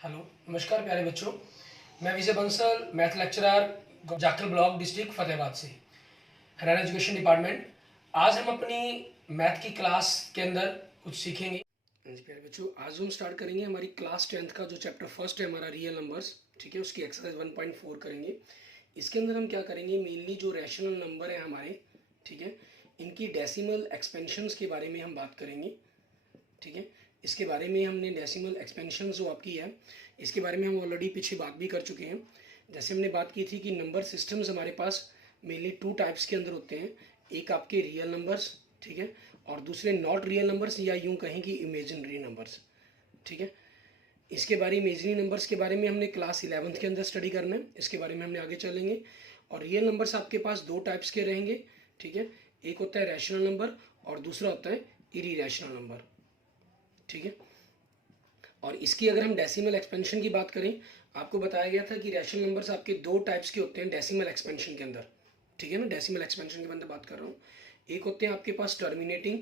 Hello, नमस्कार प्यारे बच्चों। मैं Vijay Bansal, math lecturer, Jakhal block, district Fatehabad से, हरियाणा एजुकेशन डिपार्टमेंट। आज हम अपनी मैथ की क्लास के अंदर कुछ सीखेंगे। प्यारे बच्चों, आज हम स्टार्ट करेंगे हमारी क्लास 10th का जो चैप्टर फर्स्ट है हमारा रियल नंबर्स, ठीक है, उसकी एक्सरसाइज 1.4 करेंगे। इसके अंदर हम क्या करेंगे, मेनली जो रैशनल नंबर है हमारे, ठीक है, इनकी डेसिमल एक्सपेंशंस के बारे में हम बात करेंगे। ठीक है, इसके बारे में हमने डेसिमल एक्सपेंशन जो आपकी है, इसके बारे में हम ऑलरेडी पीछे बात भी कर चुके हैं। जैसे हमने बात की थी कि नंबर सिस्टम्स हमारे पास मेनली 2 टाइप्स के अंदर होते हैं। एक आपके रियल नंबर्स, ठीक है, और दूसरे नॉट रियल नंबर्स या यूं कहें कि इमेजिनरी नंबर्स। ठीक है, इसके बारे इमेजिनरी नंबर्स के बारे में हमने क्लास 11th के अंदर स्टडी करना है, इसके बारे में हमने आगे चलेंगे। और रियल नंबर्स आपके पास 2 टाइप्स के रहेंगे। ठीक है, एक होता है रैशनल नंबर और दूसरा होता है इरीरेशनल नंबर। ठीक है, और इसकी अगर हम डेसिमल एक्सपेंशन की बात करें, आपको बताया गया था कि रैशनल नंबर्स आपके 2 टाइप्स के होते हैं डेसिमल एक्सपेंशन के अंदर। ठीक है, मैं डेसिमल एक्सपेंशन के अंदर बात कर रहा हूँ। एक होते हैं आपके पास टर्मिनेटिंग,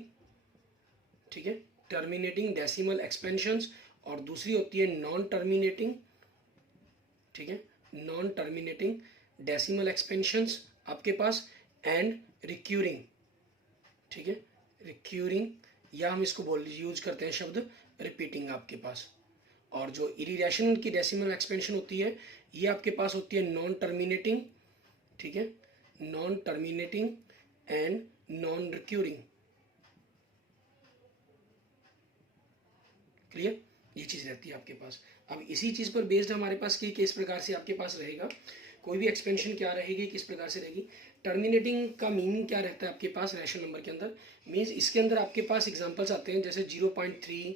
ठीक है, टर्मिनेटिंग डेसिमल एक्सपेंशंस, और दूसरी होती है नॉन टर्मिनेटिंग, ठीक है, नॉन टर्मिनेटिंग डेसिमल एक्सपेंशंस आपके पास, एंड रिक्यूरिंग। ठीक है, रिक्यूरिंग, या हम इसको बोल यूज करते हैं शब्द रिपीटिंग आपके पास। और जो इरीरेशनल की डेसिमल एक्सपेंशन होती है, ये आपके पास होती है नॉन टर्मिनेटिंग, ठीक है, non terminating and non recurring. Clear, ये चीज़ रहती है आपके पास। अब इसी चीज़ पर बेस्ड हमारे पास कि किस प्रकार से आपके पास रहेगा, कोई भी एक्सपेंशन क्या रहेगी, किस प्रकार से रहेगी। टर्मिनेटिंग का मीनिंग क्या रहता है आपके पास रैशनल नंबर के अंदर, मीन्स इसके अंदर आपके पास एग्जांपल्स आते हैं जैसे 0.3,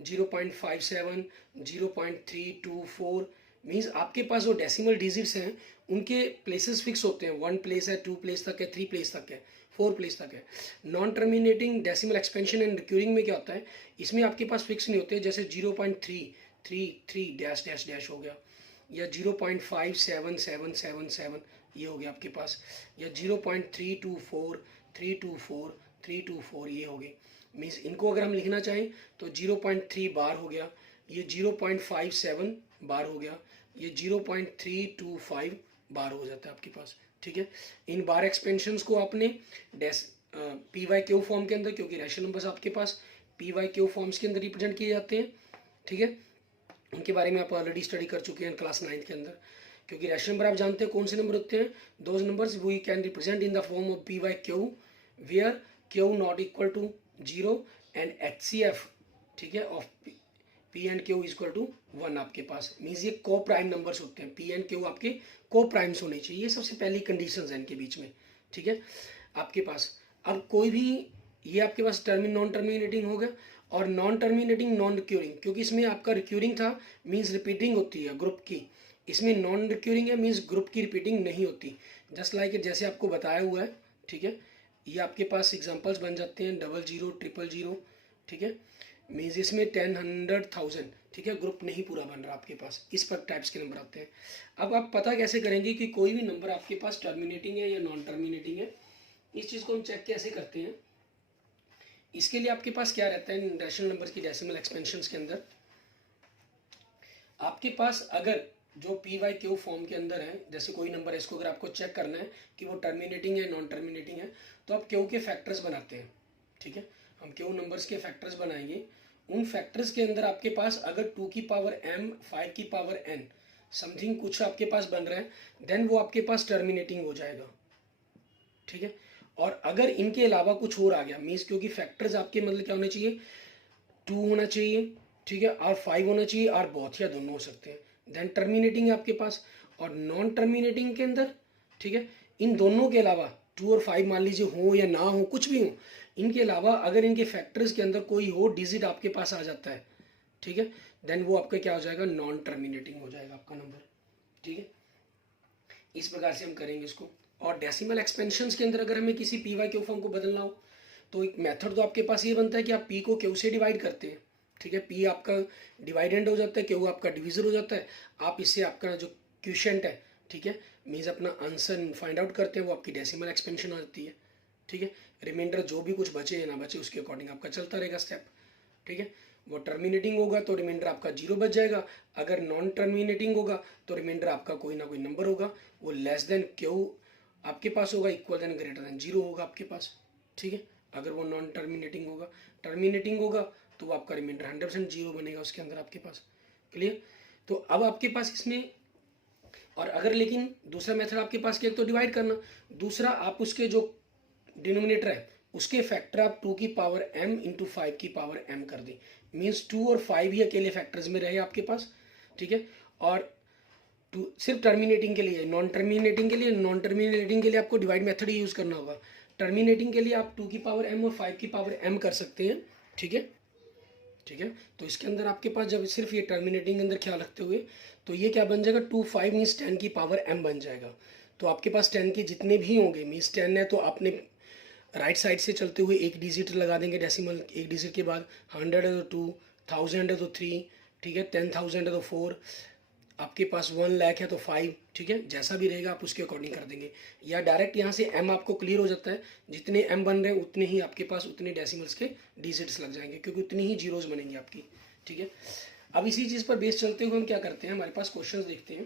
0.57, 0.324। मीन्स आपके पास जो डेसिमल डिजिट्स हैं उनके प्लेसेस फिक्स होते हैं, 1 प्लेस है, 2 प्लेस तक है, 3 प्लेस तक है, 4 प्लेस तक है। Non terminating decimal expansion and recurring में क्या होता है, इसमें आपके पास फिक्स नहीं होते, जैसे 0.333 डैश डैश डैश हो गया, या 0.57777 ये हो गया आपके पास, या 0.324 324 324 ये हो गए। मीन्स इनको अगर हम लिखना चाहें तो 0.3 बार हो गया, ये 0.57 बार हो गया, ये 0.325 बार हो जाता है आपके पास। ठीक है, इन बार एक्सपेंशंस को आपने पी वाई क्यू फॉर्म के अंदर, क्योंकि रैशनल नंबर्स आपके पास पी वाई क्यू फॉर्म्स के अंदर रिप्रेजेंट किए जाते हैं। ठीक है, उनके बारे में आप ऑलरेडी स्टडी कर चुके हैं क्लास 9th के अंदर। क्योंकि रैशनल नंबर आप जानते हैं कौन से नंबर होते हैं, those numbers we can represent in the form of p by q where q not equal to 0 and H C F, ठीक है, of p and q is equal to 1 आपके पास। मीन्स ये को प्राइम नंबर्स होते हैं, P and Q आपके को primes होने चाहिए, ये सबसे पहली कंडीशन है इनके बीच में। ठीक है, आपके पास अब कोई भी, ये आपके पास नॉन टर्मिनेटिंग हो गया, और नॉन टर्मिनेटिंग नॉन रिक्यूरिंग, क्योंकि इसमें आपका रिक्यूरिंग था मीन्स रिपीटिंग होती है ग्रुप की, इसमें नॉन रिक्यूरिंग है मीन्स ग्रुप की रिपीटिंग नहीं होती। जस्ट लाइक जैसे आपको बताया हुआ है। ठीक है, ये आपके पास एग्जांपल्स बन जाते हैं 00 000। ठीक है, मीन्स इसमें 10 100 1000, ठीक है, ग्रुप नहीं पूरा बन रहा आपके पास, इस पर टाइप्स के नंबर आते हैं। अब आप पता कैसे करेंगे कि कोई भी नंबर आपके पास टर्मिनेटिंग है या नॉन टर्मिनेटिंग है, इस चीज़ को हम चेक कैसे करते हैं। इसके लिए आपके पास क्या रहता है रैशनल नंबर्स की डेसिमल एक्सपेंशंस के अंदर, आपके पास अगर जो पी वाई क्यू फॉर्म के अंदर है, जैसे कोई नंबर है, इसको अगर आपको चेक करना है कि वो टर्मिनेटिंग है नॉन टर्मिनेटिंग है, तो आप क्यू के फैक्टर्स बनाते हैं। ठीक है, हम क्यू नंबर्स के फैक्टर्स बनाएंगे। उन फैक्टर्स के अंदर आपके पास अगर 2 की पावर m 5 की पावर n समथिंग कुछ आपके पास बन रहा है, देन वो आपके पास टर्मिनेटिंग हो जाएगा। ठीक है, और अगर इनके अलावा कुछ और आ गया, मीन्स क्योंकि फैक्टर्स आपके मतलब क्या होने चाहिए, 2 होना चाहिए, ठीक है, और 5 होना चाहिए, और बोथ या दोनों हो सकते हैं, देन टर्मिनेटिंग है आपके पास। और नॉन टर्मिनेटिंग के अंदर, ठीक है, इन दोनों के अलावा 2 और 5 मान लीजिए हो या ना हो, कुछ भी हो, इनके अलावा अगर इनके फैक्टर्स के अंदर कोई हो डिजिट आपके पास आ जाता है, ठीक है, देन वो आपका क्या हो जाएगा, नॉन टर्मिनेटिंग हो जाएगा आपका नंबर। ठीक है, इस प्रकार से हम करेंगे इसको। और डेसिमल एक्सपेंशंस के अंदर अगर हमें किसी पी वाई क्यू फॉर्म को बदलना हो, तो एक मेथड तो आपके पास ये बनता है कि आप पी को क्यू से डिवाइड करते हैं। ठीक है, पी आपका डिवाइडेंड हो जाता है, क्यू आपका डिविजर हो जाता है। आप इससे आपका जो क्वेश्चन है, ठीक है, मीन्स अपना आंसर फाइंड आउट करते हैं, वो आपकी डेसिमल एक्सपेंशन हो जाती है। ठीक है, रिमाइंडर जो भी कुछ बचे या ना बचे उसके अकॉर्डिंग आपका चलता रहेगा स्टेप। ठीक है, वो टर्मिनेटिंग होगा तो रिमाइंडर आपका 0 बच जाएगा, अगर नॉन टर्मिनेटिंग होगा तो रिमाइंडर आपका कोई ना कोई नंबर होगा, वो लेस देन क्यू आपके पास होगा, इक्वल देन ग्रेटर देन 0 होगा आपके पास, ठीक है। अगर वो नॉन टर्मिनेटिंग होगा, टर्मिनेटिंग होगा तो वो आपका रिमाइंडर 100% 0 बनेगा उसके अंदर आपके पास, क्लियर। तो अब आपके पास इसमें, और अगर लेकिन दूसरा मेथड आपके पास क्या है, तो डिवाइड करना, दूसरा आप उसके जो डिनोमिनेटर है उसके फैक्टर आप 2 की पावर m इंटू 5 की पावर m कर दें, मीन्स 2 और 5 ही अकेले फैक्टर्स में रहे आपके पास, ठीक है। और सिर्फ टर्मिनेटिंग के लिए, नॉन टर्मिनेटिंग के लिए आपको डिवाइड मेथड ही यूज़ करना होगा। टर्मिनेटिंग के लिए आप 2 की पावर m और 5 की पावर m कर सकते हैं, ठीक है, ठीक है। तो इसके अंदर आपके पास जब सिर्फ ये टर्मिनेटिंग के अंदर ख्याल रखते हुए, तो ये क्या बन जाएगा, 2 5 मीन्स 10 की पावर m बन जाएगा। तो आपके पास 10 के जितने भी होंगे, मीन्स 10 है तो आपने राइट साइड से चलते हुए एक डिजिट लगा देंगे डेसिमल, एक डिजिट के बाद 100 है तो 2, 1000 है तो 3, ठीक है, 10,000 है तो 4, आपके पास 1 लाख है तो 5, ठीक है, जैसा भी रहेगा आप उसके अकॉर्डिंग कर देंगे। या डायरेक्ट यहाँ से m आपको क्लियर हो जाता है, जितने m बन रहे हैं उतने ही आपके पास उतने डेसिमल्स के डिजिट्स लग जाएंगे, क्योंकि उतनी ही जीरोज बनेंगी आपकी, ठीक है। अब इसी चीज़ पर बेस चलते हुए हम क्या करते हैं, हमारे पास क्वेश्चन देखते हैं।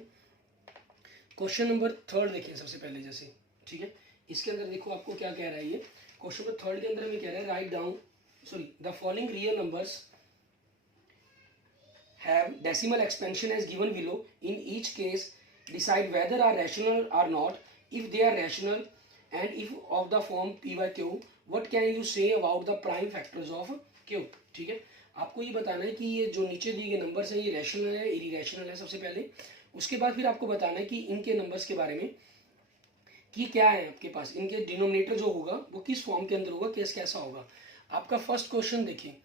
क्वेश्चन नंबर 3 देखिए सबसे पहले, जैसे, ठीक है, इसके अंदर देखो आपको क्या कह रहा है ये क्वेश्चन नंबर 3 के अंदर हमें कह रहा है write down the following real numbers have decimal expansion as given below. In each case, decide whether are rational or not. If they are rational and if of the form p by q, what can you say about the prime factors of q? ठीक है, आपको ये बताना है कि ये जो नीचे दिए गए नंबर्स हैं ये रैशनल है, इरेशनल है सबसे पहले, उसके बाद फिर आपको बताना है कि इनके नंबर्स के बारे में कि क्या है आपके पास, इनके डिनोमिनेटर जो होगा वो किस फॉर्म के अंदर होगा, केस कैसा होगा। आपका फर्स्ट क्वेश्चन देखिए,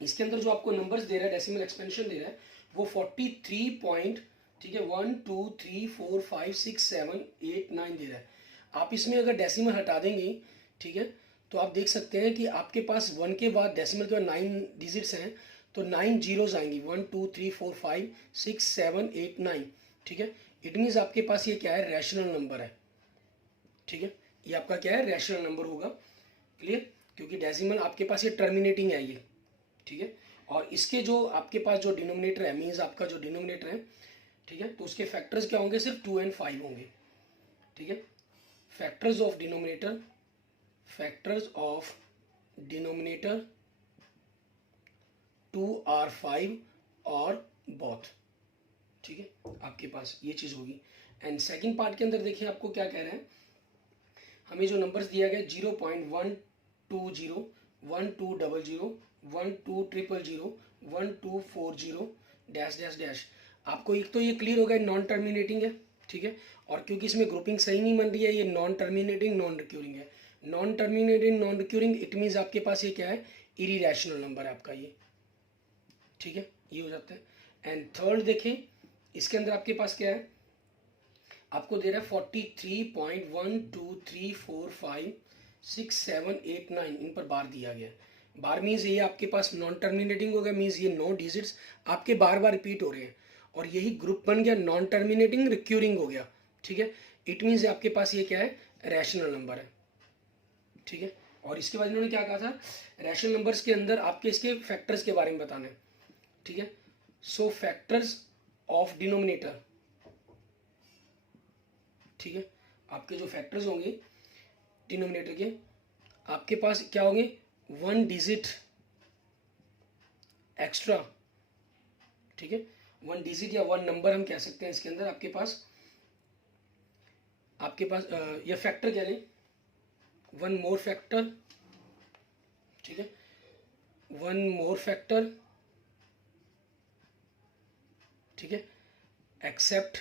इसके अंदर जो आपको नंबर्स दे रहा है, डेसिमल एक्सपेंशन दे रहा है, वो 43 पॉइंट, ठीक है, 1 2 3 4 5 6 7 8 9 दे रहा है। आप इसमें अगर डेसिमल हटा देंगे, ठीक है, तो आप देख सकते हैं कि आपके पास 1 के बाद डेसिमल के बाद 9 डिजिट्स हैं, तो 9 जीरोज आएंगी, 1 2 3 4 5 6 7 8 9, ठीक है। इट मीन्स आपके पास ये क्या है, रैशनल नंबर है, ठीक है, ये आपका क्या है, रैशनल नंबर होगा, क्लियर, क्योंकि डेसिमल आपके पास ये टर्मिनेटिंग है ये, ठीक है। और इसके जो आपके पास जो डिनोमिनेटर है, मीन्स आपका जो डिनोमिनेटर है, ठीक है, तो उसके फैक्टर्स क्या होंगे, सिर्फ 2 and 5 होंगे, ठीक है। Factors of denominator, factors of denominator 2 और 5 और बोथ, ठीक है, आपके पास ये चीज़ होगी। एंड सेकंड पार्ट के अंदर देखिए आपको क्या कह रहे हैं, हमें जो नंबर्स दिया गया 0.120 1200 12000 1240 डैश डैश डैश, आपको एक तो ये क्लियर होगा नॉन टर्मिनेटिंग है, ठीक है, और क्योंकि इसमें ग्रुपिंग सही नहीं बन रही है, ये नॉन टर्मिनेटिंग नॉन रिक्यूरिंग है, non terminating non recurring, it means आपके पास ये क्या है, इरेशनल नंबर है आपका ये, ठीक है, ये हो जाता है। एंड थर्ड देखें, इसके अंदर आपके पास क्या है, आपको दे रहा है 43.123456789, इन पर बार दिया गया है। बार मीन्स ये आपके पास नॉन टर्मिनेटिंग हो गया, मीन्स ये 9 डिजिट्स आपके बार बार रिपीट हो रहे हैं, और यही ग्रुप बन गया नॉन टर्मिनेटिंग रिक्यूरिंग हो गया, ठीक है। इट मीन्स आपके पास ये क्या है, रैशनल नंबर है, ठीक है। और इसके बाद इन्होंने क्या कहा था, रैशनल नंबर्स के अंदर आपके इसके फैक्टर्स के बारे में बताना है, ठीक है। सो फैक्टर्स ऑफ डिनोमिनेटर, ठीक है, आपके जो फैक्टर्स होंगे डिनोमिनेटर के, आपके पास क्या होंगे, 1 डिजिट एक्स्ट्रा, ठीक है, 1 डिजिट या 1 नंबर हम कह सकते हैं इसके अंदर आपके पास ये फैक्टर कह लें, 1 मोर फैक्टर, ठीक है, 1 मोर फैक्टर, ठीक है, एक्सेप्ट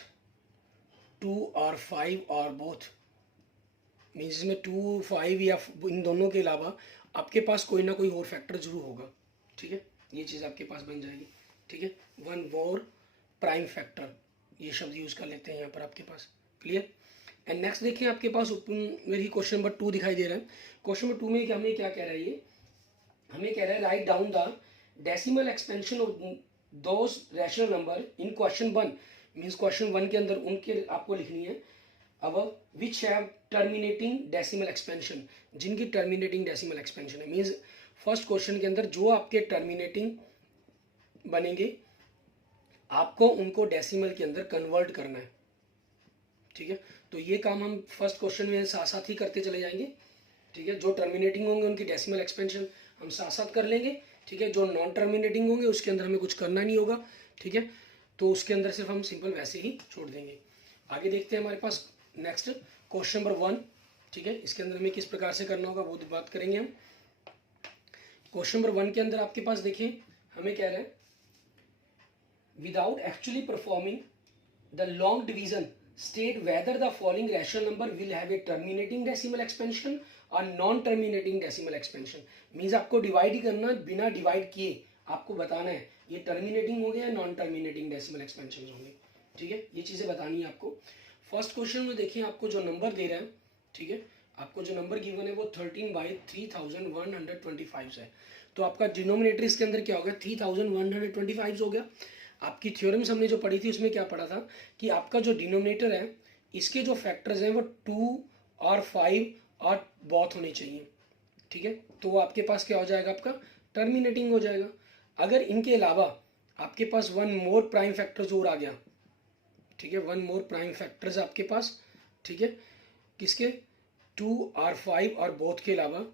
2 और 5 और बोथ, मीन्स इसमें 2 5 या इन दोनों के अलावा आपके पास कोई ना कोई और फैक्टर जरूर होगा, ठीक है, ये चीज़ आपके पास बन जाएगी, ठीक है। 1 मोर प्राइम फैक्टर, ये शब्द यूज़ कर लेते हैं यहाँ पर आपके पास, क्लियर। एंड नेक्स्ट देखिए आपके पास मेरी क्वेश्चन नंबर 2 दिखाई दे रहा है। क्वेश्चन नंबर 2 में हमें क्या कह रहा है, ये हमें कह रहा है write down the decimal expansion of those rational number in question 1, means question 1 के अंदर उनके आपको लिखनी है अब which have terminating decimal expansion, जिनकी टर्मिनेटिंग डेसिमल एक्सपेंशन है, मीन्स फर्स्ट क्वेश्चन के अंदर जो आपके टर्मिनेटिंग बनेंगे, आपको उनको डेसिमल के अंदर कन्वर्ट करना है। ठीक है, तो ये काम हम फर्स्ट क्वेश्चन में साथ साथ ही करते चले जाएंगे। ठीक है, जो टर्मिनेटिंग होंगे उनकी डेसिमल एक्सपेंशन हम साथ साथ कर लेंगे। ठीक है, जो नॉन टर्मिनेटिंग होंगे उसके अंदर हमें कुछ करना नहीं होगा। ठीक है, तो उसके अंदर सिर्फ हम सिंपल वैसे ही छोड़ देंगे। आगे देखते हैं हमारे पास नेक्स्ट क्वेश्चन नंबर 1। ठीक है, इसके अंदर हमें किस प्रकार से करना होगा वो बात करेंगे हम। क्वेश्चन नंबर 1 के अंदर आपके पास देखिए हमें कह रहे हैं, without actually performing the long division state whether the following rational number will have a terminating decimal expansion और non terminating decimal expansion. Means आपको डिवाइड ही करना, बिना डिवाइड किए आपको बताना है ये टर्मिनेटिंग हो गया या नॉन टर्मिनेटिंग डेसिमल एक्सपेंशन होंगे। ठीक है, ये चीज़ें बतानी है आपको। फर्स्ट क्वेश्चन में देखिए आपको जो नंबर दे रहा है, ठीक है, आपको जो नंबर गिवन है वो 13/3125 है। तो आपका डिनोमिनेटर इसके अंदर क्या हो गया, 3125 हो गया। आपकी थ्योरम्स हमने जो पढ़ी थी उसमें क्या पढ़ा था कि आपका जो डिनोमिनेटर है इसके जो फैक्टर्स हैं वो 2 और 5 और बोथ होने चाहिए। ठीक है, तो आपके पास क्या हो जाएगा, आपका टर्मिनेटिंग हो जाएगा। अगर इनके अलावा आपके पास वन मोर प्राइम फैक्टर्स और आ गया, ठीक है, वन मोर प्राइम फैक्टर्स आपके पास, ठीक है, किसके, 2 और 5 और बोथ के अलावा,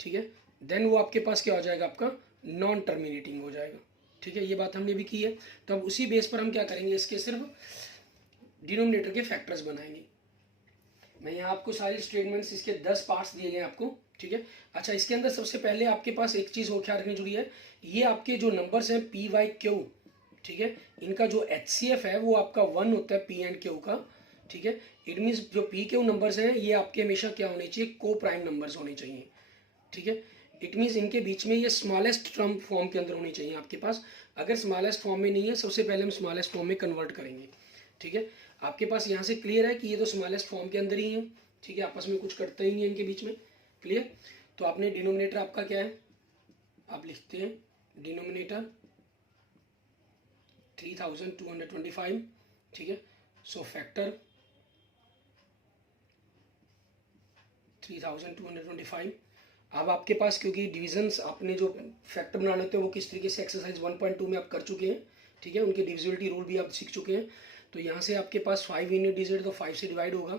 ठीक है, देन वो आपके पास क्या हो जाएगा, आपका नॉन टर्मिनेटिंग हो जाएगा। ठीक है, ये बात हमने भी की है। तो अब उसी बेस पर हम क्या करेंगे, इसके सिर्फ डिनोमिनेटर के फैक्टर्स बनाएंगे। मैं यहाँ आपको सारे स्टेटमेंट्स, इसके 10 पार्ट्स दिए गए आपको। ठीक है, अच्छा, इसके अंदर सबसे पहले आपके पास एक चीज़ और ख्याल रखनी जुड़ी है, ये आपके जो नंबर्स हैं पी वाई क्यू, ठीक है, इनका जो HCF है वो आपका 1 होता है पी एंड क्यू का। ठीक है, इट मीन्स जो पी क्यू नंबर्स हैं ये आपके हमेशा क्या होने चाहिए, को प्राइम नंबर्स होने चाहिए। ठीक है, इट मीन्स इनके बीच में ये स्मॉलेस्ट टर्म फॉर्म के अंदर होनी चाहिए आपके पास। अगर स्मॉलेस्ट फॉर्म में नहीं है, सबसे पहले हम स्मॉलेस्ट फॉर्म में कन्वर्ट करेंगे। ठीक है, आपके पास यहाँ से क्लियर है कि ये तो स्मॉलेस्ट फॉर्म के अंदर ही है। ठीक है, आपस में कुछ करता ही नहीं है इनके बीच में। क्लियर, तो आपने डिनोमिनेटर आपका क्या है, आप लिखते हैं डिनोमिनेटर 3225। ठीक है, सो फैक्टर 3225। अब आपके पास क्योंकि डिविजन्स आपने जो फैक्टर बनाने होते हैं वो किस तरीके से एक्सरसाइज 1.2 में आप कर चुके हैं। ठीक है, उनके डिविजिबिलिटी रूल भी आप सीख चुके हैं। तो यहाँ से आपके पास 5 यूनिट डिजिट, तो 5 से डिवाइड होगा,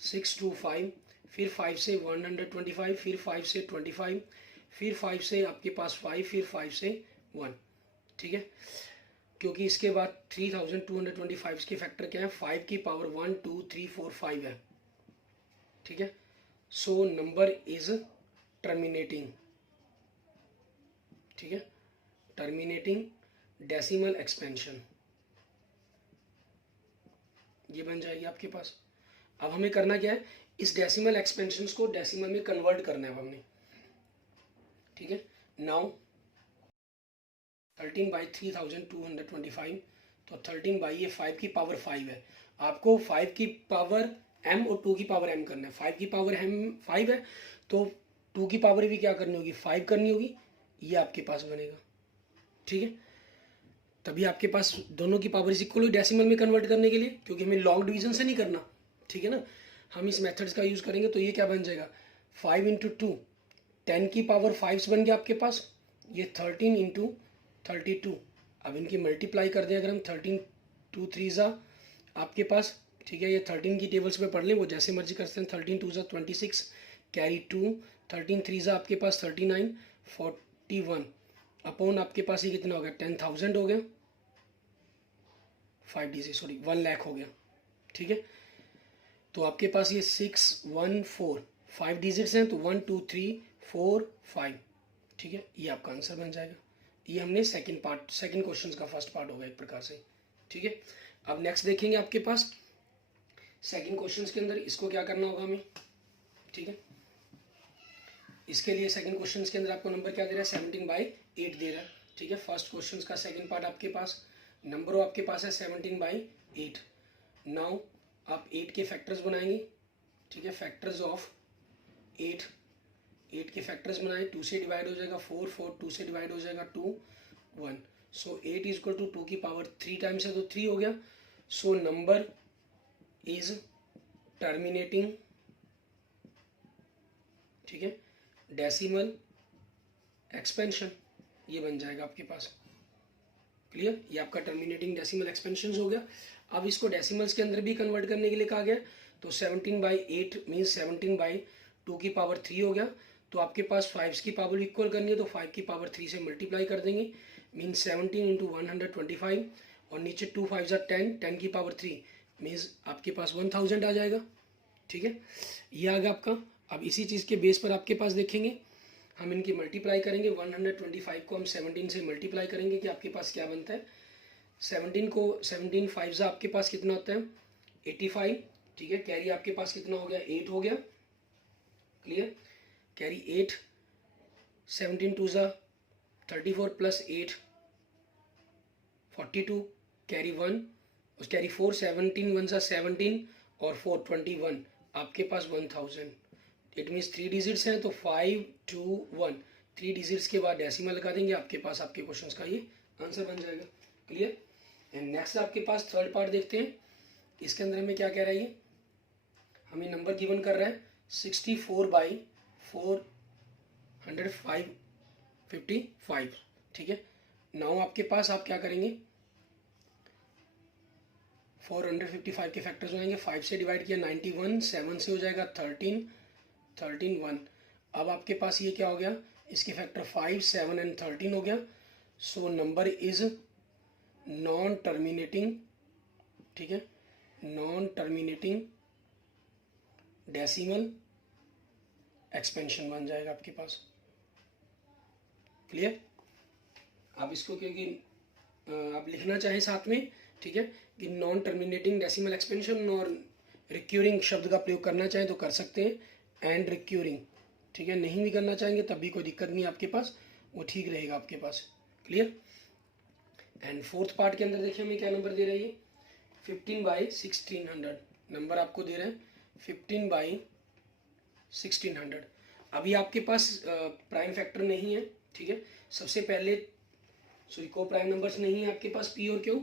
6 to 5, फिर 5 से 125, फिर 5 से 25, फिर 5 से आपके पास 5, फिर 5 से 1। ठीक है, क्योंकि इसके बाद 3225 के फैक्टर क्या है, 5 की पावर 1 2 3 4 5 है। ठीक है, सो नंबर इज टर्मिनेटिंग। ठीक है, टर्मिनेटिंग डेसिमल एक्सपेंशन ये बन जाएगी आपके पास। अब हमें करना क्या है, इस डेसिमल एक्सपेंशंस को डेसिमल में कन्वर्ट करना है अब हमने। ठीक है, नाउ 13/3225, तो 13 बाई ये 5 की पावर 5 है। आपको 5 की पावर m और 2 की पावर m करना है। 5 की पावर m 5 है, तो 2 की पावर भी क्या करनी होगी, 5 करनी होगी, ये आपके पास बनेगा। ठीक है, तभी आपके पास दोनों की पावर इज इक्वल हुई डेसिमल में कन्वर्ट करने के लिए, क्योंकि हमें लॉन्ग डिवीजन से नहीं करना। ठीक है ना, हम इस मेथड्स का यूज़ करेंगे। तो ये क्या बन जाएगा, 5 इंटू 2, 10 की पावर 5 बन गया आपके पास, ये 13 इंटू 32। अब इनकी मल्टीप्लाई कर दें अगर हम, 13 2 3 ज़ा आपके पास, ठीक है, ये 13 की टेबल्स पे पढ़ लें, वो जैसे मर्जी करते हैं। 13 2 ज़ा 26, कैरी 2, 13 3 ज़ा आपके पास 39, 41 अपॉन आपके पास ये कितना हो गया, 10,000 हो गया, 5 डी से, सॉरी 1 लाख हो गया। ठीक है, तो आपके पास ये 6 1 4 5 डिजिट्स हैं, तो 1 2 3 4 5। ठीक है, ये आपका आंसर बन जाएगा। ये हमने सेकंड पार्ट, सेकंड क्वेश्चन का फर्स्ट पार्ट होगा एक प्रकार से। ठीक है, अब नेक्स्ट देखेंगे आपके पास सेकंड क्वेश्चन के अंदर इसको क्या करना होगा हमें। ठीक है, इसके लिए सेकंड क्वेश्चन के अंदर आपको नंबर क्या दे रहा है, 17/8 दे रहा है। ठीक है, फर्स्ट क्वेश्चन का सेकंड पार्ट आपके पास नंबर आपके पास है 17/8। नाउ आप 8 के फैक्टर्स बनाएंगे। ठीक है, फैक्टर्स ऑफ 8 के फैक्टर्स बनाए, 2 से डिवाइड हो जाएगा 4 4, 2 से डिवाइड हो जाएगा 2 1। सो 8 इज इक्वल टू 2 की पावर 3 टाइम्स है, तो 3 हो गया। सो नंबर इज टर्मिनेटिंग, ठीक है, डेसिमल एक्सपेंशन, ये बन जाएगा आपके पास। क्लियर, ये आपका टर्मिनेटिंग डेसिमल एक्सपेंशन हो गया। अब इसको डेसिमल्स के अंदर भी कन्वर्ट करने के लिए कहा गया, तो 17/8 मीन्स 17/2 की पावर 3 हो गया। तो आपके पास 5 की पावर इक्वल करनी है, तो 5 की पावर 3 से मल्टीप्लाई कर देंगे, मीन्स 17 इंटू 125, और नीचे 2 5 ज़ा 10, 10 की पावर 3 मीन्स आपके पास 1000 आ जाएगा। ठीक है, ये आ गया आपका। अब इसी चीज़ के बेस पर आपके पास देखेंगे, हम इनकी मल्टीप्लाई करेंगे, 125 को हम 17 से मल्टीप्लाई करेंगे कि आपके पास क्या बनता है। 17 5 ज़ा आपके पास कितना होता है 85। ठीक है, कैरी आपके पास कितना हो गया 8 हो गया। क्लियर, कैरी 8, 17 2 ज़ा 34 प्लस 8 42, कैरी 1 उस कैरी 4, 17 1 ज़ा 17 और 4 21, आपके पास 1000। इट मीन्स 3 डिजिट्स हैं, तो 5 2 1, 3 डिजिट्स के बाद डेसिमल लगा देंगे, आपके पास आपके क्वेश्चन का ये आंसर बन जाएगा। क्लियर, एंड नेक्स्ट आपके पास थर्ड पार्ट देखते हैं। इसके अंदर हमें क्या कह रहा है, ये हमें नंबर गिवन कर रहा है 64/455। ठीक है, नाउ आपके पास आप क्या करेंगे, 455 के फैक्टर्स हो जाएंगे, 5 से डिवाइड किया 91, 7 से हो जाएगा 13 13 1। अब आपके पास ये क्या हो गया, इसके फैक्टर 5 7 एंड 13 हो गया। So number is non terminating. ठीक है, नॉन टर्मिनेटिंग डेसिमल एक्सपेंशन बन जाएगा आपके पास। क्लियर, आप इसको क्योंकि आप लिखना चाहें साथ में, ठीक है, कि नॉन टर्मिनेटिंग डेसिमल एक्सपेंशन और रिक्यूरिंग शब्द का प्रयोग करना चाहें तो कर सकते हैं, एंड रिक्यूरिंग। ठीक है, नहीं भी करना चाहेंगे तब भी कोई दिक्कत नहीं आपके पास, वो ठीक रहेगा आपके पास। क्लियर, एंड फोर्थ पार्ट के अंदर देखिए हमें क्या नंबर दे रही है 15/1600 नंबर आपको दे रहे हैं 15/1600। अभी आपके पास प्राइम फैक्टर नहीं है। ठीक है, सबसे पहले सॉरी को प्राइम नंबर्स नहीं है आपके पास पी और क्यू,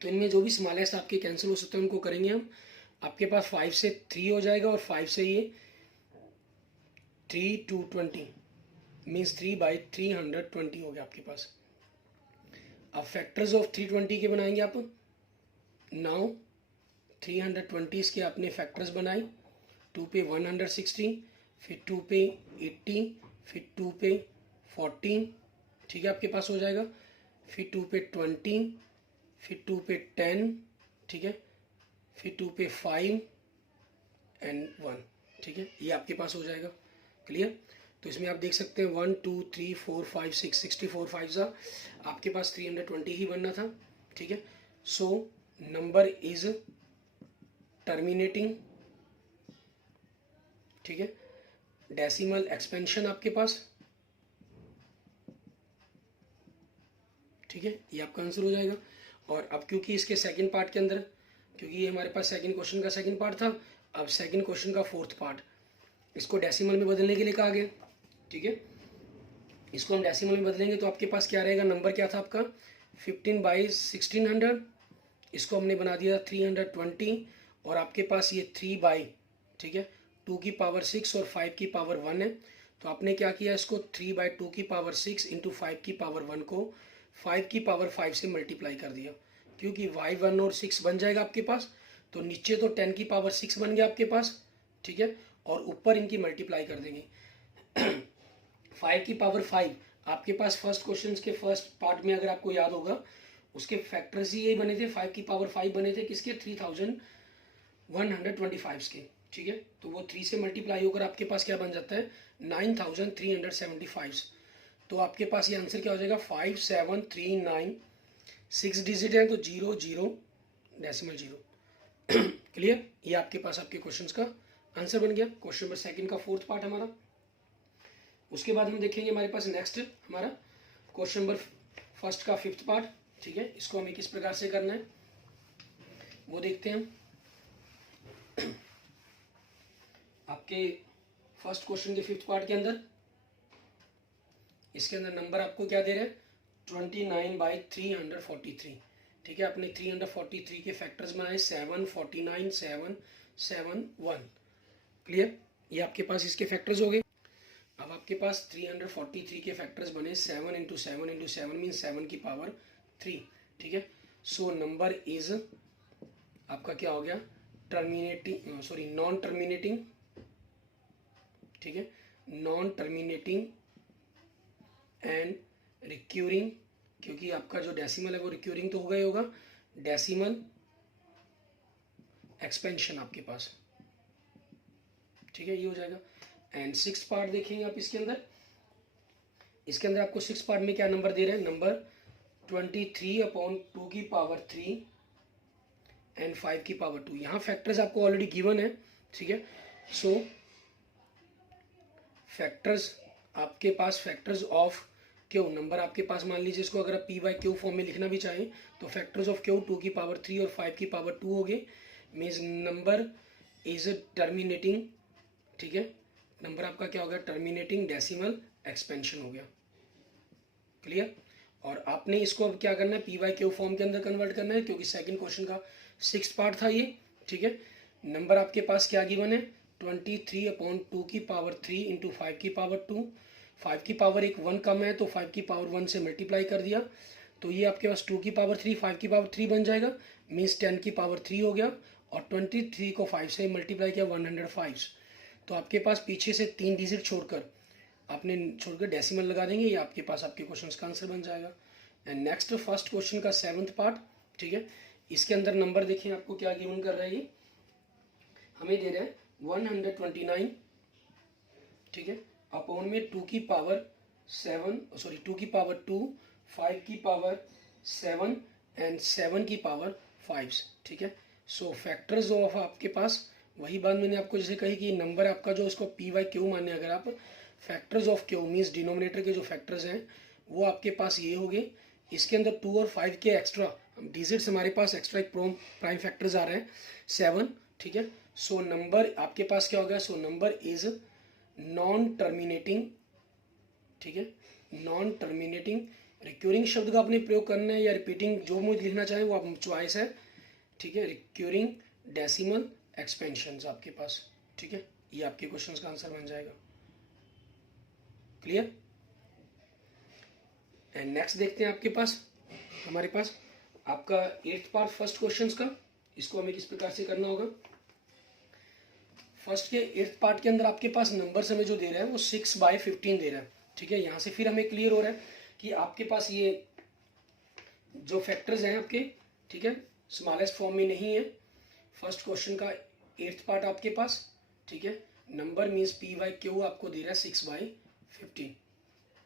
तो इनमें जो भी स्मॉलेस्ट आपके कैंसिल हो सकते हैं उनको करेंगे हम। आपके पास 5 से 3 हो जाएगा, और 5 से ये 3 2 20 मीन्स 3/320 हो गया आपके पास। अब फैक्टर्स ऑफ 320 के बनाएंगे आप। नाउ 320 के आपने फैक्टर्स बनाए, 2 पे 160, फिर 2 पे 80, फिर 2 पे 14। ठीक है, आपके पास हो जाएगा, फिर 2 पे 20, फिर 2 पे 10। ठीक है, फिर 2 पे 5 एंड 1। ठीक है, ये आपके पास हो जाएगा। क्लियर, तो इसमें आप देख सकते हैं 1 2 3 4 5 6 64 5 सा आपके पास 320 ही बनना था। ठीक है, सो नंबर इज टर्मिनेटिंग। ठीक है, डेसिमल एक्सपेंशन आपके पास। ठीक है, ये आपका आंसर हो जाएगा। और अब क्योंकि इसके सेकंड पार्ट के अंदर, क्योंकि ये हमारे पास सेकंड क्वेश्चन का सेकंड पार्ट था, अब सेकंड क्वेश्चन का फोर्थ पार्ट, इसको डेसिमल में बदलने के लिए कहा गया। ठीक है, इसको हम डेसिमल में बदलेंगे तो आपके पास क्या रहेगा, नंबर क्या था आपका 15/1600, इसको हमने बना दिया 320, और आपके पास ये 3 ठीक है 2 की पावर 6 और 5 की पावर 1 है, तो आपने क्या किया, इसको 3/2 की पावर 6 इंटू 5 की पावर 1 को 5 की पावर 5 से मल्टीप्लाई कर दिया, क्योंकि y 1 और 6 बन जाएगा आपके पास, तो नीचे तो 10 की पावर 6 बन गया आपके पास। ठीक है, और ऊपर इनकी मल्टीप्लाई कर देंगे 5 की पावर 5 आपके पास फर्स्ट क्वेश्चन के फर्स्ट पार्ट में अगर आपको याद होगा उसके फैक्टर्स ही यही बने थे, 5 की पावर 5 बने थे किसके 3125 के। ठीक है, तो वो 3 से मल्टीप्लाई होकर आपके पास क्या बन जाता है 9375। तो आपके पास ये आंसर क्या हो जाएगा 5739, 6 डिजिट है तो 0 0 डेसिमल 0। क्लियर, ये आपके पास आपके क्वेश्चंस का आंसर बन गया, क्वेश्चन नंबर सेकंड का फोर्थ पार्ट हमारा। उसके बाद हम देखेंगे हमारे पास नेक्स्ट हमारा क्वेश्चन नंबर फर्स्ट का फिफ्थ पार्ट। ठीक है, इसको हमें किस प्रकार से करना है वो देखते हैं हम। आपके फर्स्ट क्वेश्चन के फिफ्थ पार्ट के अंदर, इसके अंदर नंबर आपको क्या दे रहे हैं 29/343। ठीक है, आपने 343 के फैक्टर्स बनाए 7 49 7 7 1। क्लियर, ये आपके पास इसके फैक्टर्स हो गए। अब आपके पास 343 के फैक्टर्स बने 7 इंटू 7 इंटू 7 मीन 7 की पावर 3, ठीक है। सो नंबर इज आपका क्या हो गया, टर्मिनेटिंग, सॉरी नॉन टर्मिनेटिंग, ठीक है, नॉन टर्मिनेटिंग एंड रिक्यूरिंग, क्योंकि आपका जो डेसिमल है वो रिक्यूरिंग तो होगा ही होगा, डेसिमल एक्सपेंशन आपके पास, ठीक है, ये हो जाएगा। एंड 6th पार्ट देखेंगे आप इसके अंदर, इसके अंदर आपको 6th पार्ट में क्या नंबर दे रहे हैं, नंबर 23/2 की पावर 3 एंड 5 की पावर 2। यहाँ फैक्टर्स आपको ऑलरेडी गिवन है, ठीक है। सो फैक्टर्स आपके पास, फैक्टर्स ऑफ क्यू, नंबर आपके पास मान लीजिए इसको अगर आप p/q फॉर्म में लिखना भी चाहें तो फैक्टर्स ऑफ क्यू 2 की पावर 3 और 5 की पावर 2 हो गए, मीन्स नंबर इज टर्मिनेटिंग, ठीक है, नंबर आपका क्या हो गया, टर्मिनेटिंग डेसिमल एक्सपेंशन हो गया, क्लियर। और आपने इसको अब क्या करना है, p/q फॉर्म के अंदर कन्वर्ट करना है, क्योंकि सेकंड क्वेश्चन का 6th पार्ट था ये, ठीक है। नंबर आपके पास क्या गिवन है, 23/2 की पावर 3 इंटू 5 की पावर 2, 5 की पावर 1 कम है तो 5 की पावर 1 से मल्टीप्लाई कर दिया, तो ये आपके पास 2 की पावर 3 5 की पावर 3 बन जाएगा, मीन्स 10 की पावर 3 हो गया, और 23 को 5 से मल्टीप्लाई किया 105। तो आपके पास पीछे से 3 डिजिट छोड़कर आपने छोड़कर डेसिमल लगा देंगे, ये आपके पास आपके क्वेश्चन का आंसर बन जाएगा। एंड नेक्स्ट फर्स्ट क्वेश्चन का 7th पार्ट, ठीक है, इसके अंदर नंबर देखिए आपको क्या गिवन कर रहा है, ये हमें दे रहे हैं 129, ठीक है, अपॉन में 2 की पावर 7, सॉरी 2 की पावर 2, 5 की पावर 7 एंड 7 की पावर 5, ठीक है। सो फैक्टर्स ऑफ आपके पास वही बात मैंने आपको जैसे कही कि नंबर आपका जो इसको p/q माने, अगर आप factors of q means denominator के जो फैक्टर्स हैं वो आपके पास ये हो गए, इसके अंदर 2 और 5 के एक्स्ट्रा डिजिट्स हमारे पास एक्स्ट्रा एक प्राइम फैक्टर्स आ रहे हैं 7, ठीक है। सो नंबर आपके पास क्या हो गया, so number is non terminating, ठीक है, नॉन टर्मिनेटिंग, रिक्यूरिंग शब्द का आपने प्रयोग करना है या रिपीटिंग जो मुझे लिखना चाहें वो आप चॉइस है, ठीक है, रिक्यूरिंग डेसिमल एक्सपेंशंस आपके पास, ठीक है, ये आपके क्वेश्चंस का आंसर बन जाएगा, क्लियर। एंड नेक्स्ट देखते हैं आपके पास, हमारे पास आपका 8th पार्ट फर्स्ट क्वेश्चंस का, इसको हमें किस प्रकार से करना होगा। फर्स्ट के 8th पार्ट के अंदर आपके पास नंबर हमें जो दे रहा है वो 6/15 दे रहा है, ठीक है। यहाँ से फिर हमें क्लियर हो रहा है कि आपके पास ये जो फैक्टर्स हैं आपके, ठीक है, स्मॉलेस्ट फॉर्म में नहीं है। फर्स्ट क्वेश्चन का 8th पार्ट आपके पास, ठीक है, नंबर मीन्स p/q आपको दे रहा है 6/15,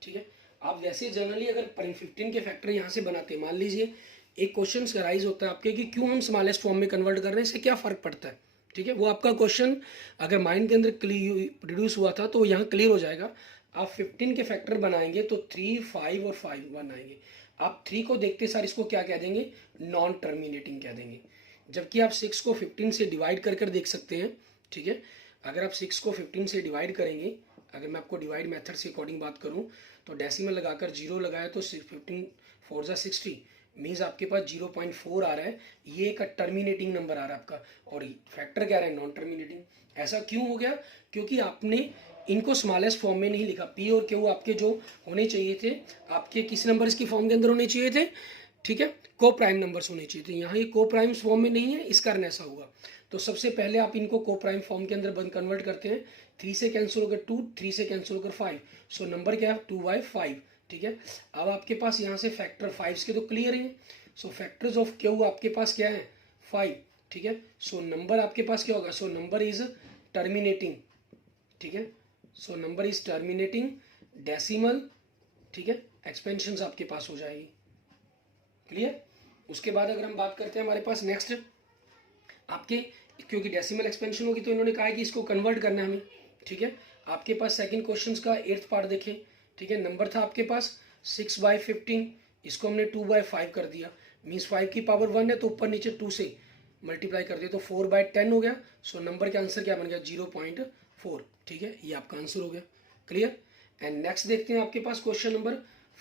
ठीक है। आप वैसे जनरली अगर 15 के फैक्टर यहाँ से बनाते हैं, मान लीजिए एक क्वेश्चन राइज होता है आपके कि क्यों हम स्मॉलेस्ट फॉर्म में कन्वर्ट कर रहे हैं, इससे क्या फ़र्क पड़ता है, ठीक है, वो आपका क्वेश्चन अगर माइंड के अंदर प्रोड्यूस हुआ था तो यहाँ क्लियर हो जाएगा। आप 15 के फैक्टर बनाएंगे तो 3, 5 और 5 1 आएंगे, आप 3 को देखते सार इसको क्या कह देंगे, नॉन टर्मिनेटिंग कह देंगे, जबकि आप 6 को 15 से डिवाइड कर कर देख सकते हैं, ठीक है। अगर आप 6 को 15 से डिवाइड करेंगे, अगर मैं आपको डिवाइड मेथड से अकॉर्डिंग बात करूं तो डेसिमल लगाकर 0 लगाया तो 15 4 जा 60 मीन्स आपके पास 0.4 आ रहा है, ये एक टर्मिनेटिंग नंबर आ रहा है आपका, और फैक्टर क्या रहा है, नॉन टर्मिनेटिंग। ऐसा क्यों हो गया, क्योंकि आपने इनको स्मॉलेस्ट फॉर्म में नहीं लिखा, पी और क्यू आपके जो होने चाहिए थे आपके किस नंबर की फॉर्म के अंदर होने चाहिए थे, ठीक है, को प्राइम नंबर्स होने चाहिए थे, यहाँ ये को प्राइम फॉर्म में नहीं है, इस कारण ऐसा हुआ। तो सबसे पहले आप इनको को प्राइम फॉर्म के अंदर बंद कन्वर्ट करते हैं, 3 से कैंसिल होकर 2, 3 से कैंसिल होकर 5, सो नंबर क्या है 2/5, ठीक है। अब आपके पास यहाँ से फैक्टर 5 के तो क्लियर है, सो फैक्टर्स ऑफ क्यू आपके पास क्या है 5, ठीक है। सो नंबर आपके पास क्या होगा, सो नंबर इज टर्मिनेटिंग, ठीक है, so number is terminating decimal, ठीक है, एक्सपेंशन आपके पास हो जाएगी, क्लियर। उसके बाद अगर हम बात करते हैं हमारे पास नेक्स्ट आपके, क्योंकि डेसिमल एक्सपेंशन होगी तो इन्होंने कहा है कि इसको कन्वर्ट करना है हमें, ठीक है। आपके पास सेकंड क्वेश्चन का 8th पार्ट देखें, ठीक है, नंबर था आपके पास 6/15, इसको हमने 2/5 कर दिया, मीन्स 5 की पावर 1 है तो ऊपर नीचे 2 से मल्टीप्लाई कर दिया तो 4/10 हो गया, सो नंबर का आंसर क्या बन गया 0.4, ठीक है, ये आपका आंसर हो गया, क्लियर। एंड नेक्स्ट देखते हैं आपके पास क्वेश्चन नंबर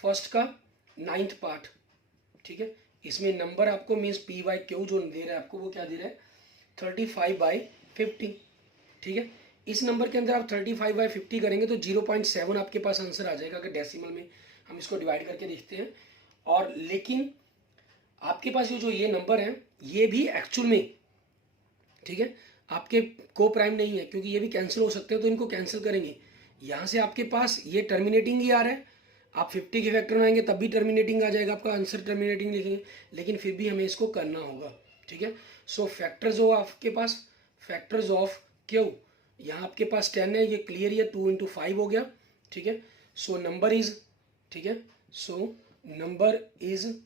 फर्स्ट का 9th पार्ट, ठीक है, इसमें नंबर आपको मीन्स p/q जो दे रहा है आपको वो क्या दे रहा है 35/50, ठीक है। इस नंबर के अंदर आप 35/50 करेंगे तो 0.7 आपके पास आंसर आ जाएगा अगर डेसिमल में हम इसको डिवाइड करके देखते हैं। और लेकिन आपके पास जो ये नंबर है ये भी एक्चुअल में, ठीक है, आपके को प्राइम नहीं है, क्योंकि ये भी कैंसिल हो सकते हैं, तो इनको कैंसिल करेंगे। यहाँ से आपके पास ये टर्मिनेटिंग ही आ रहा है, आप 50 के फैक्टर में आएंगे तब भी टर्मिनेटिंग आ जाएगा, आपका आंसर टर्मिनेटिंग लिखेंगे, लेकिन फिर भी हमें इसको करना होगा, ठीक है। सो फैक्टर्स हो आपके पास, फैक्टर्स ऑफ क्यू, यहाँ आपके पास 10 है, ये क्लियर है, 2 × 5 हो गया, ठीक है। सो नंबर इज, ठीक है, सो नंबर इज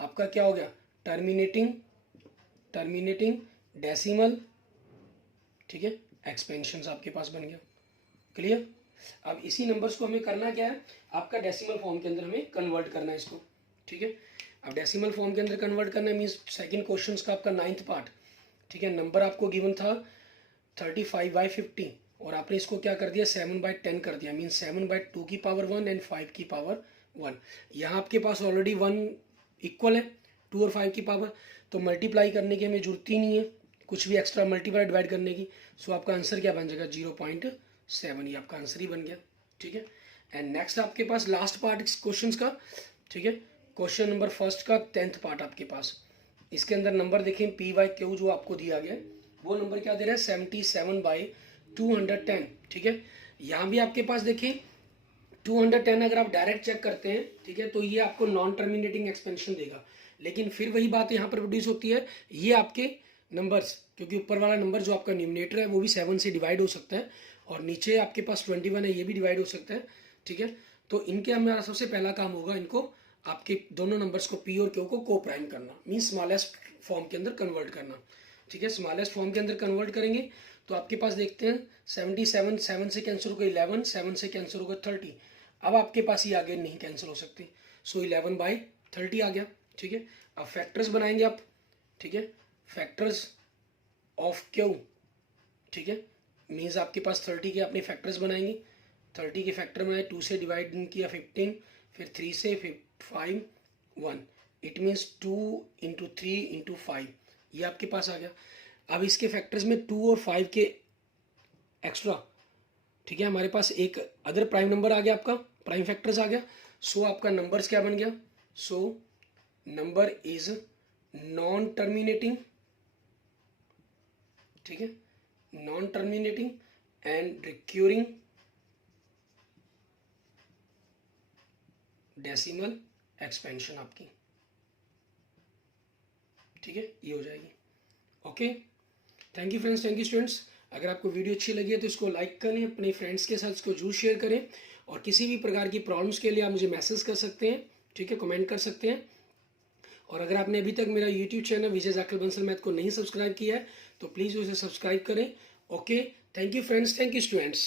आपका क्या हो गया, टर्मिनेटिंग डेसिमल, ठीक है, एक्सपेंशन आपके पास बन गया, क्लियर। अब इसी नंबर्स को हमें करना क्या है, आपका डेसिमल फॉर्म के अंदर हमें कन्वर्ट करना है इसको, ठीक है। अब डेसिमल फॉर्म के अंदर कन्वर्ट करना है मीन्स सेकंड क्वेश्चन का आपका 9th पार्ट, ठीक है। नंबर आपको गिवन था 35/50 और आपने इसको क्या कर दिया 7/10 कर दिया, मीन्स 7/2 की पावर 1 एंड 5 की पावर 1। यहाँ आपके पास ऑलरेडी 1 इक्वल है 2 और 5 की पावर, तो मल्टीप्लाई करने की हमें जरूरत ही नहीं है, कुछ भी एक्स्ट्रा मल्टीप्लाई डिवाइड करने की। सो आपका आंसर क्या बन जाएगा 0.7, ये आपका आंसर ही बन गया, ठीक है। एंड नेक्स्ट आपके पास लास्ट पार्ट इस क्वेश्चन का, ठीक है, क्वेश्चन नंबर फर्स्ट का 10th पार्ट आपके पास। इसके अंदर नंबर देखें P/Q जो आपको दिया गया है, वो नंबर क्या दे रहा है 77/210, ठीक है। यहाँ भी आपके पास देखें 210 अगर आप डायरेक्ट चेक करते हैं, ठीक है, तो ये आपको नॉन टर्मिनेटिंग एक्सपेंशन देगा, लेकिन फिर वही बात यहाँ पर प्रोड्यूस होती है, ये आपके नंबर्स, क्योंकि ऊपर वाला नंबर जो आपका न्यूमिनेटर है वो भी 7 से डिवाइड हो सकता है, और नीचे आपके पास 21 है, ये भी डिवाइड हो सकता है, ठीक है। तो इनके हमारा सबसे पहला काम होगा, इनको आपके दोनों नंबर्स को P और Q को प्राइम करना, मीन्स स्मॉलेस्ट फॉर्म के अंदर कन्वर्ट करना, ठीक है। स्मॉलेस्ट फॉर्म के अंदर कन्वर्ट करेंगे तो आपके पास देखते हैं 77, 7 से कैंसिल होगा 11, 7 से कैंसिल होगा 30, अब आपके पास ये आगे नहीं कैंसिल हो सकती, सो 11/30 आ गया, ठीक है। अब फैक्टर्स बनाएंगे आप, ठीक है, फैक्टर्स ऑफ Q, ठीक है, मीन्स आपके पास 30 के अपने फैक्टर्स बनाएंगे, 30 के फैक्टर बनाए, 2 से डिवाइड किया 15, फिर 3 से 5 1, इट मीन्स 2 × 3 × 5, ये आपके पास आ गया। अब इसके फैक्टर्स में 2 और 5 के एक्स्ट्रा, ठीक है, हमारे पास एक अदर प्राइम नंबर आ गया, आपका प्राइम फैक्टर्स आ गया। सो आपका नंबर्स क्या बन गया, so number is non terminating, ठीक है, non terminating and recurring decimal expansion आपकी, ठीक है, ये हो जाएगी। Okay, thank you friends, thank you students. अगर आपको वीडियो अच्छी लगी है तो इसको लाइक करें, अपने फ्रेंड्स के साथ इसको जरूर शेयर करें, और किसी भी प्रकार की प्रॉब्लम्स के लिए आप मुझे मैसेज कर सकते हैं, ठीक है, कमेंट कर सकते हैं। और अगर आपने अभी तक मेरा यूट्यूब चैनल विजय जाकिर बंसल मैथ को नहीं सब्सक्राइब किया है तो प्लीज़ उसे सब्सक्राइब करें। Okay, thank you friends, thank you students.